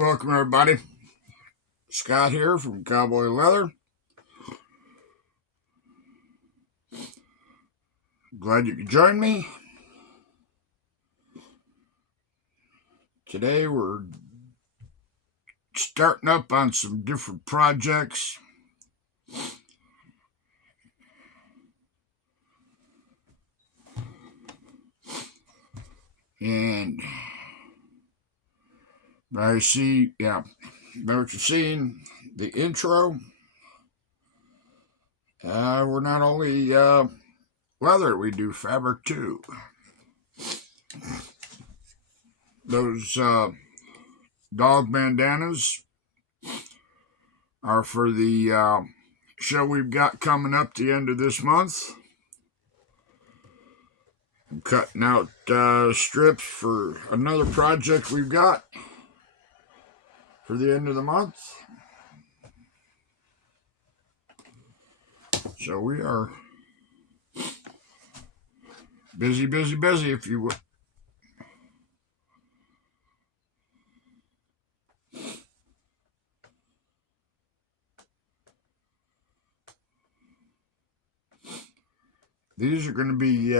Welcome, everybody. Scott here from Cowboy Leather. Glad you could join me. Today we're starting up on some different projects. And I see, know what you're seeing, the intro. We're not only leather, we do fabric too. Those dog bandanas are for the show we've got coming up the end of this month. I'm cutting out strips for another project we've got for the end of the month. So we are busy, if you will. These are going to be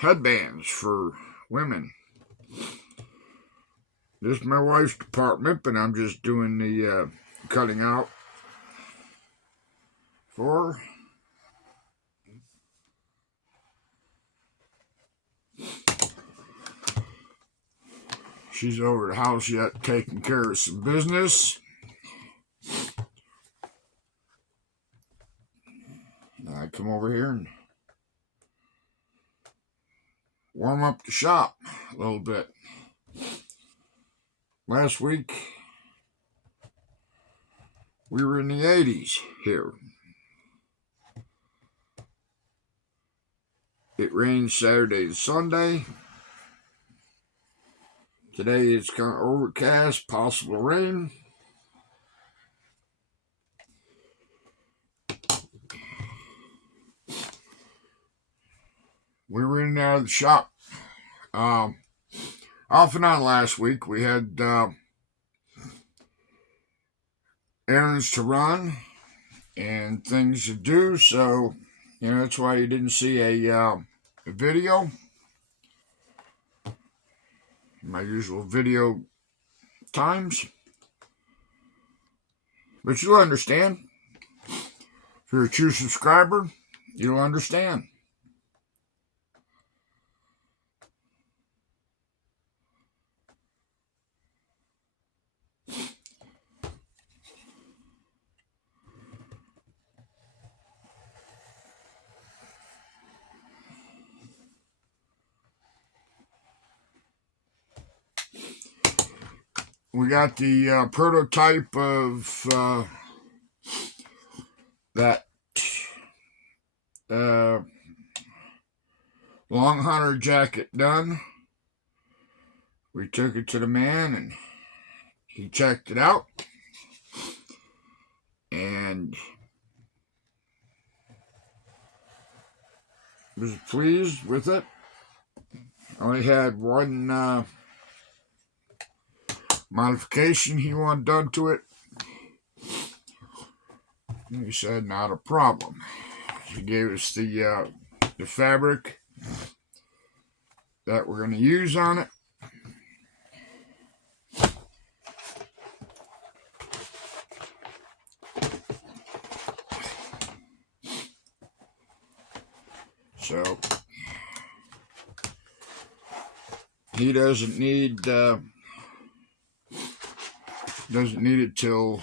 headbands for women. This is my wife's department, but I'm just doing the cutting out for her. She's over at the house yet, taking care of some business. I come over here and warm up the shop a little bit. Last week, we were in the 80s here. It rained Saturday and Sunday. Today it's kind of overcast, possible rain. We were in the shop off and on last week. We had errands to run and things to do, so that's why you didn't see a video. My usual video times. But you'll understand. If you're a true subscriber, you'll understand. We got the prototype of that long hunter jacket done. We took it to the man and he checked it out and was pleased with it. Only had one modification he wanted done to it. And he said, not a problem. He gave us the fabric that we're going to use on it. So he doesn't need it till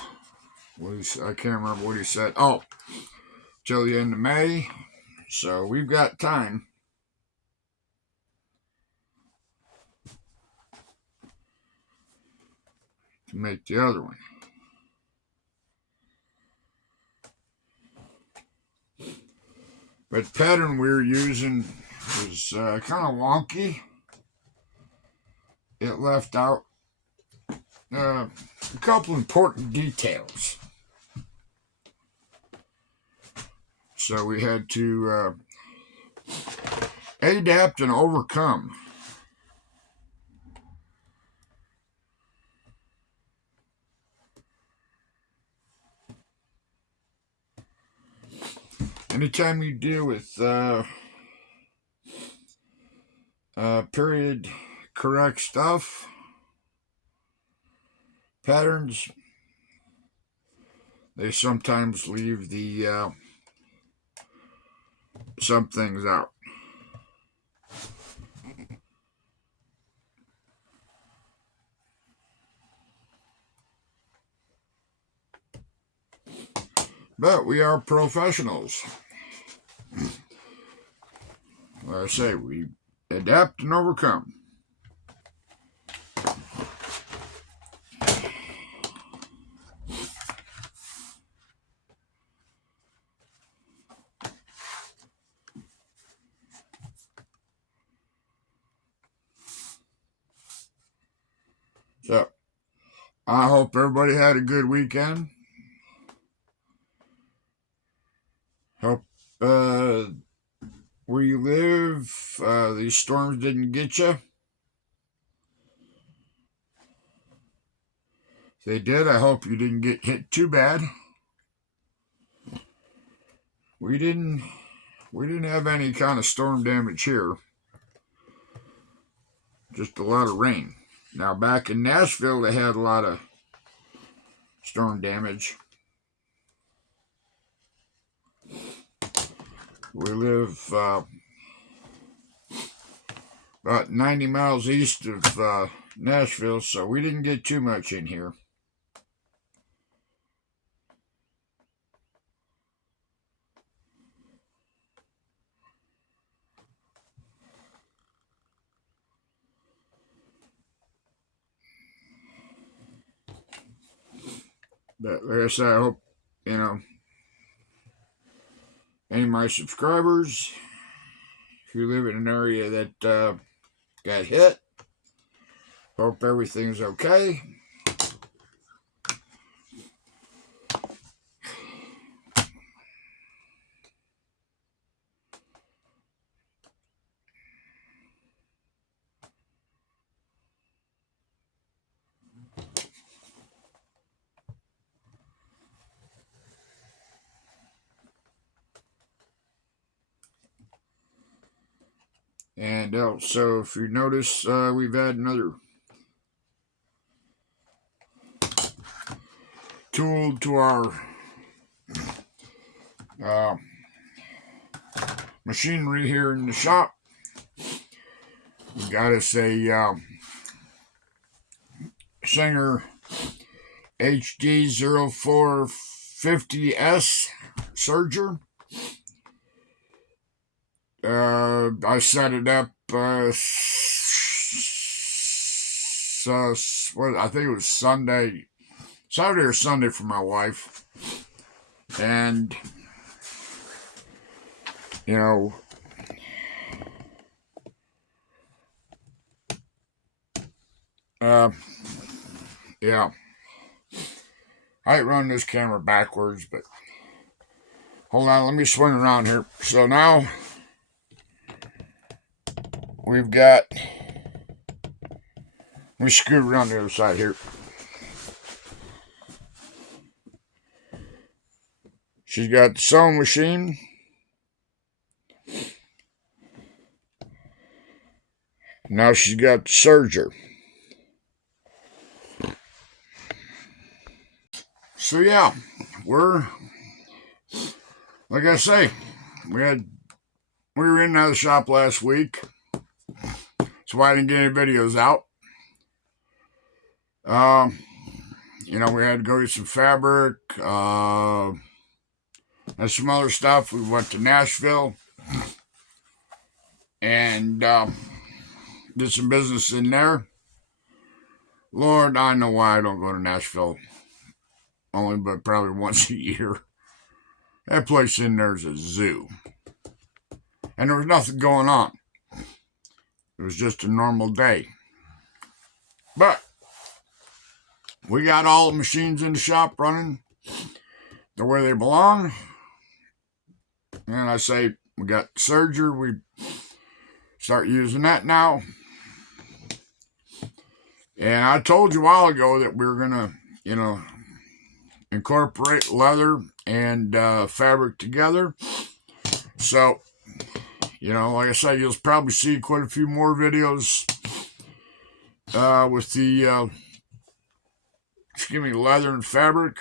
I can't remember what he said. Oh, till the end of May. So we've got time. To make the other one. But the pattern we were using was kind of wonky. It left out a couple important details. So we had to adapt and overcome. anytime you deal with period correct stuff, patterns, they sometimes leave the some things out. But we are professionals. Like I say, we adapt and overcome. So, I hope everybody had a good weekend. Hope where you live, these storms didn't get you. If they did, I hope you didn't get hit too bad. We didn't have any kind of storm damage here. Just a lot of rain. Now back in Nashville, they had a lot of storm damage. We live about 90 miles east of Nashville, so we didn't get too much in here. But like I said, I hope, any of my subscribers, if you live in an area that got hit, hope everything's okay. And also, if you notice, we've had another tool to our machinery here in the shop. We got us a Singer HD0450S surger. I set it up. I think it was Saturday or Sunday for my wife, and yeah, I run this camera backwards, but hold on, let me swing around here. So now we've got, let me scoot around the other side here. She's got the sewing machine. Now she's got the surger. So yeah, we're, like I say, we were in and out of the shop last week, so I didn't get any videos out. We had to go get some fabric, and some other stuff. We went to Nashville and did some business in there. Lord, I know why I don't go to Nashville. Only but probably once a year. That place in there is a zoo. And there was nothing going on. It was just a normal day. But we got all the machines in the shop running the way they belong. And I say, we got the surger. We start using that now. And I told you a while ago that we were going to, incorporate leather and fabric together. So, like I said, you'll probably see quite a few more videos with the, leather and fabric.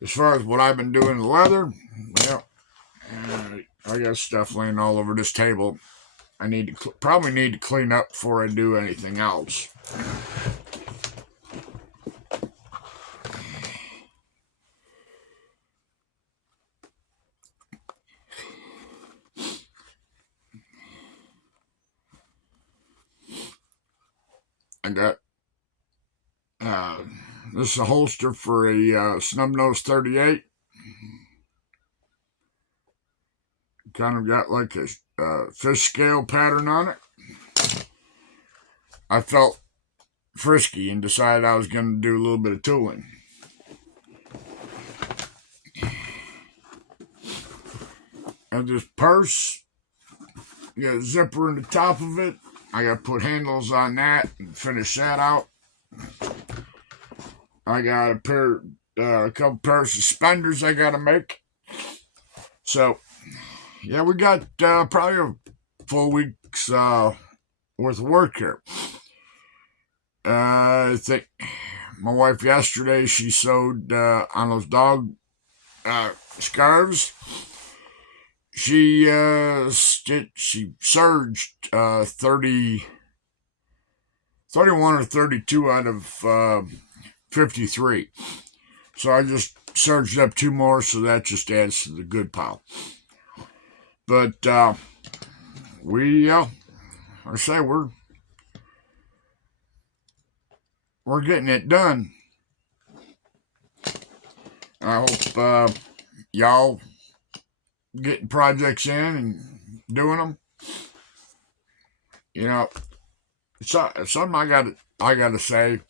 As far as what I've been doing in leather, well, I got stuff laying all over this table. I probably need to clean up before I do anything else. I got this is a holster for a snub nose 38. Kind of got like a fish scale pattern on it. I felt frisky and decided I was going to do a little bit of tooling. And this purse, you got a zipper in the top of it. I got to put handles on that and finish that out. I got a couple pair of suspenders I got to make. So, yeah, we got probably a full week's worth of work here. I think my wife yesterday, she sewed on those dog scarves. She surged 31 or 32 out of 53. So I just surged up 2 more, so that just adds to the good pile. But I say we're getting it done. I hope y'all getting projects in and doing them. It's something I gotta say.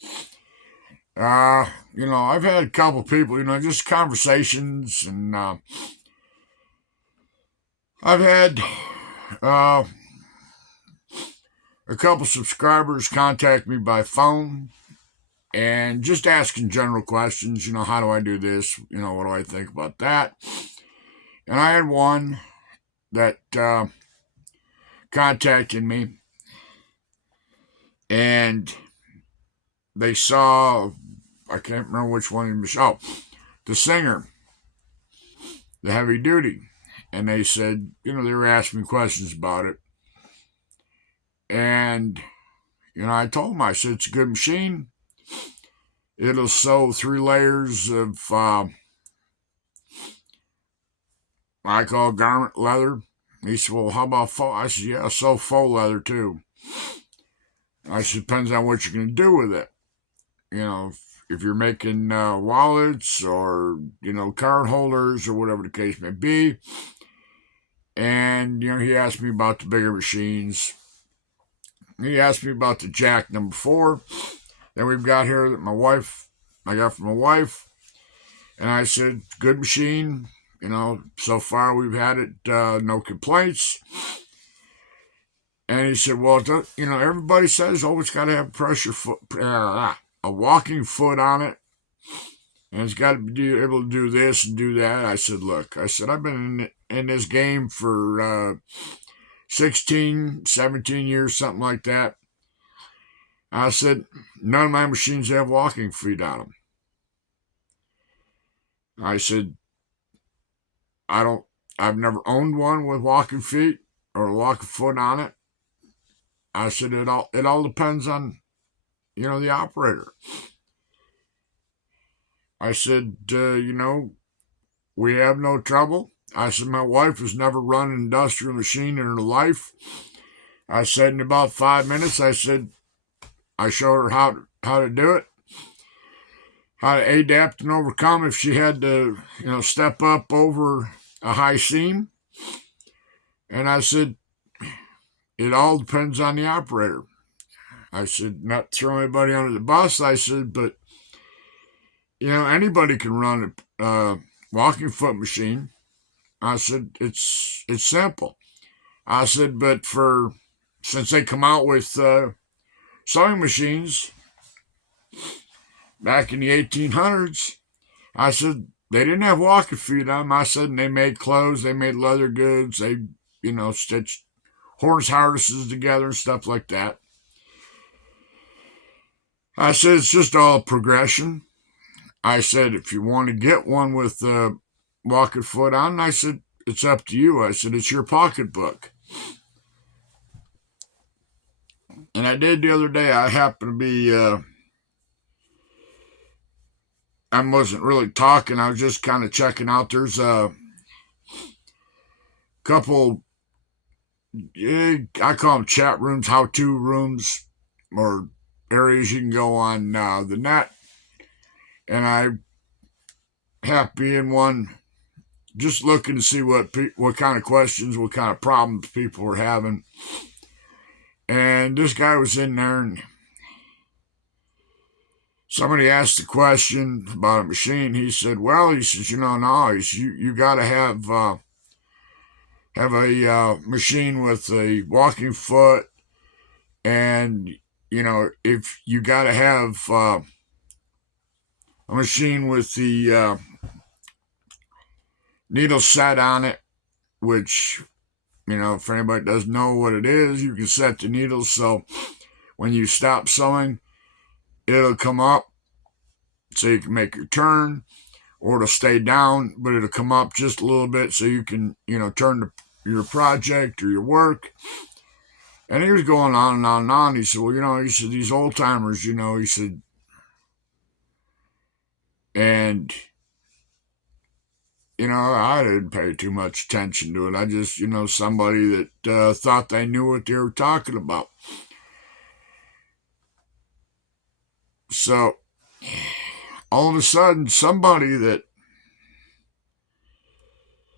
I've had a couple people, just conversations, and I've had a couple subscribers contact me by phone and just asking general questions. How do I do this? What do I think about that? And I had one that contacted me, and they saw, I can't remember which one he was, the singer, the heavy duty. And they said, they were asking me questions about it. And, I told them, I said, it's a good machine. It'll sew 3 layers of, I call garment leather. He said, well, how about faux? I said, yeah, sew faux leather too. I said, depends on what you're going to do with it. If you're making wallets or, card holders or whatever the case may be. And, he asked me about the bigger machines. He asked me about the Jack number 4 that we've got here that I got from my wife. And I said, good machine. So far we've had it, no complaints. And he said, well, everybody says, it's got to have pressure foot, a walking foot on it. And it's got to be able to do this and do that. I said, look, I've been in this game for 16, 17 years, something like that. I said, none of my machines have walking feet on them. I said, I've never owned one with walking feet or a walking foot on it. I said, it all depends on, the operator. I said, we have no trouble. I said, my wife has never run an industrial machine in her life. I said, in about 5 minutes, I showed her how to do it, how to adapt and overcome if she had to, step up over a high seam. And I said, it all depends on the operator. I said, not throw anybody under the bus. I said, but, anybody can run a walking foot machine. I said, it's simple. I said, but since they come out with sewing machines back in the 1800s, I said, they didn't have walking feet on them. I said, and they made clothes, they made leather goods, they, stitched horse harnesses together and stuff like that. I said, it's just all progression. I said, if you want to get one with walking foot on, I said, it's up to you. I said, it's your pocketbook. And I did the other day. I happened to be, I wasn't really talking. I was just kind of checking out. There's a couple, I call them chat rooms, how-to rooms, or areas you can go on the net. And I happened to be in one just looking to see what kind of questions, what kind of problems people were having. And this guy was in there, and somebody asked a question about a machine. He said, "Well," he says, no, you got to have a machine with a walking foot, and if you got to have a machine with the needle set on it, which." If anybody doesn't know what it is, you can set the needles so when you stop sewing, it'll come up so you can make your turn, or it'll stay down, but it'll come up just a little bit so you can, turn your project or your work. And he was going on and on and on. He said, well, he said, these old timers, he said, and I didn't pay too much attention to it. I just, somebody that thought they knew what they were talking about. So, all of a sudden, somebody that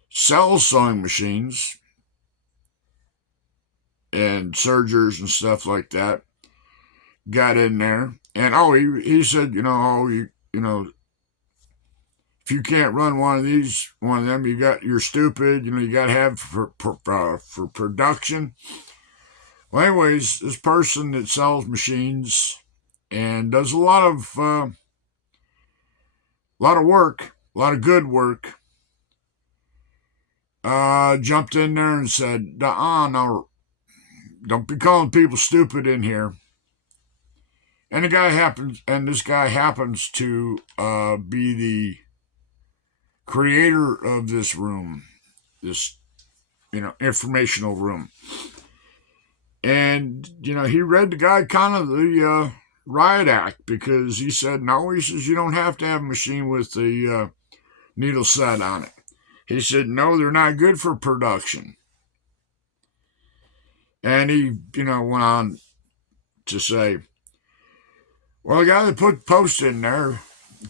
sells sewing machines and surgers and stuff like that got in there. And, he said, if you can't run one of them, you're stupid. You got to have for production. Well, anyways, this person that sells machines and does a lot of work, a lot of good work, jumped in there and said, no, don't be calling people stupid in here. And this guy happens to be the creator of this room, this, informational room. And, he read the guy kind of the riot act, because he said, no, he says, you don't have to have a machine with the needle set on it. He said, no, they're not good for production. And he, went on to say, well, the guy that put post in there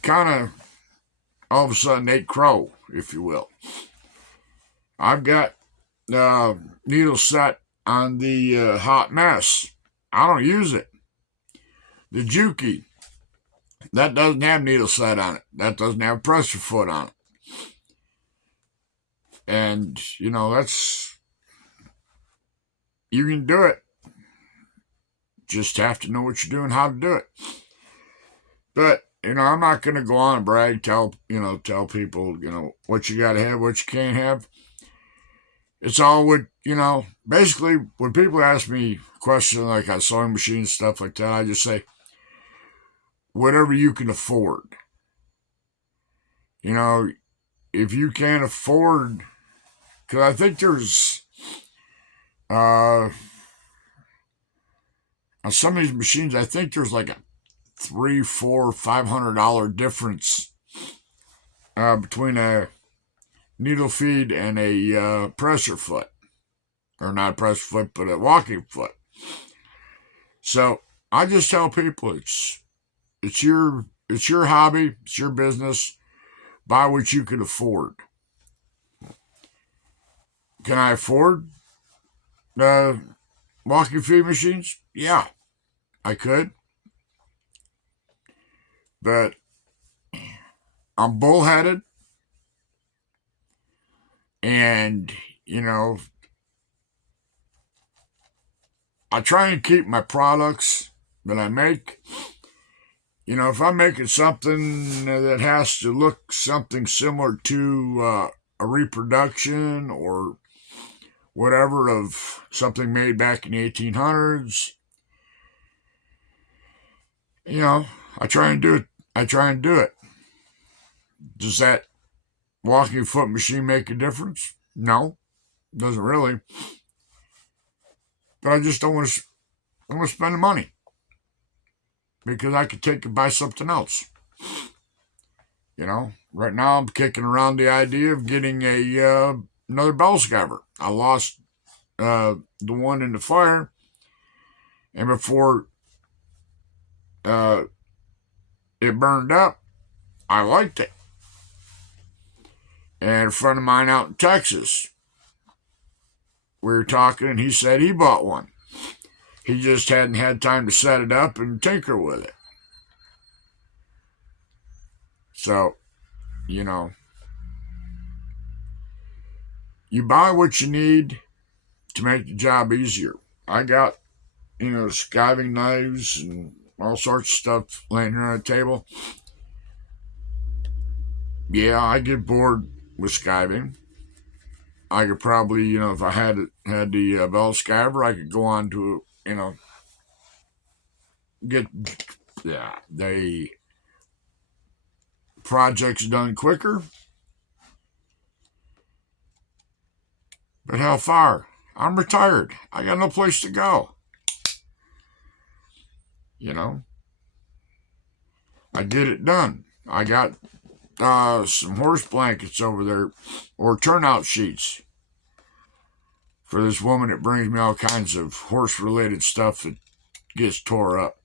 kind of all of a sudden ate crow, if you will. I've got needle set on the hot mess. I don't use it. The Juki, that doesn't have needle set on it. That doesn't have pressure foot on it. And, that's, you can do it. Just have to know what you're doing, how to do it. But, I'm not going to go on and brag, tell people, what you got to have, what you can't have. It's all what, basically when people ask me questions like a sewing machine, stuff like that, I just say, whatever you can afford. If you can't afford, because I think there's, on some of these machines, I think there's like a $300, $400, $500 difference between a needle feed and a pressure foot, or not a pressure foot, but a walking foot. So I just tell people it's your hobby, it's your business. Buy what you can afford. Can I afford walking feed machines? Yeah, I could. But I'm bullheaded. And, I try and keep my products that I make, if I'm making something that has to look something similar to a reproduction or whatever of something made back in the 1800s, I try and do it. I try and do it. Does that walking foot machine make a difference? No, doesn't really. But I just don't want to spend the money because I could take and buy something else. Right now I'm kicking around the idea of getting another bell scaver. I lost the one in the fire, and before uh, it burned up, I liked it. And a friend of mine out in Texas, we were talking, and he said he bought one. He just hadn't had time to set it up and tinker with it. So, you buy what you need to make the job easier. I got, skiving knives and all sorts of stuff laying here on the table. Yeah, I get bored with skiving. I could probably, if I had the bell scaver, I could go on to, get the projects done quicker. But how far? I'm retired. I got no place to go. I get it done. I got some horse blankets over there, or turnout sheets for this woman that brings me all kinds of horse-related stuff that gets tore up.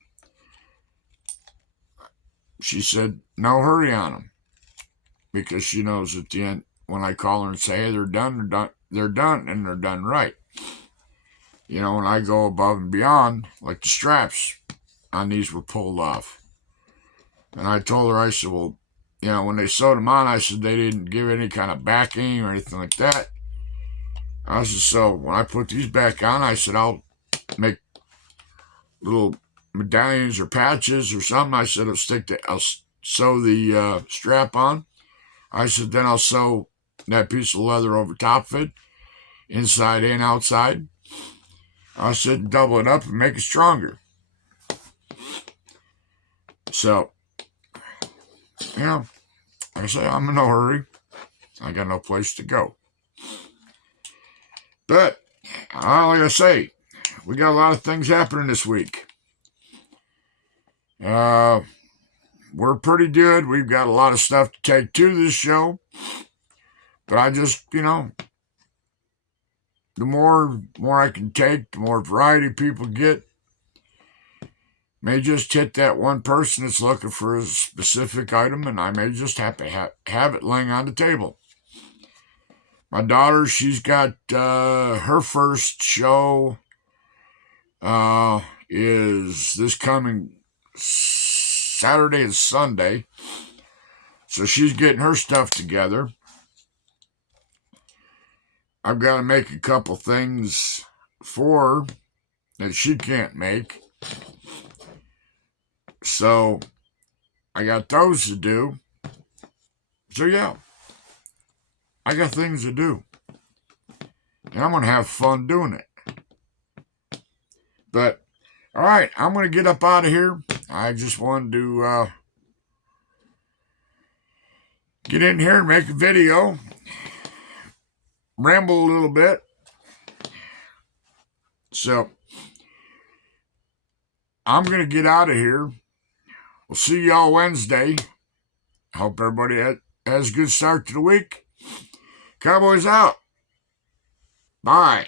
She said, no hurry on them, because she knows at the end, when I call her and say, hey, they're done, and they're done right. When I go above and beyond, like the straps on these were pulled off. And I told her, I said, well, when they sewed them on, I said they didn't give any kind of backing or anything like that. I said, so when I put these back on, I said, I'll make little medallions or patches or something. I said, I'll sew the strap on. I said, then I'll sew that piece of leather over top of it, inside and outside. I said, double it up and make it stronger. So, I say, I'm in no hurry. I got no place to go. But, like I say, we got a lot of things happening this week. We're pretty good. We've got a lot of stuff to take to this show. But I just, the more I can take, the more variety people get. May just hit that one person that's looking for a specific item, and I may just have to have it laying on the table. My daughter, she's got her first show is this coming Saturday and Sunday. So she's getting her stuff together. I've got to make a couple things for her that she can't make. So I got those to do. So yeah, I got things to do. And I'm going to have fun doing it. But, all right, I'm going to get up out of here. I just wanted to get in here and make a video. Ramble a little bit. So, I'm going to get out of here. We'll see y'all Wednesday. Hope everybody has a good start to the week. Cowboys out. Bye.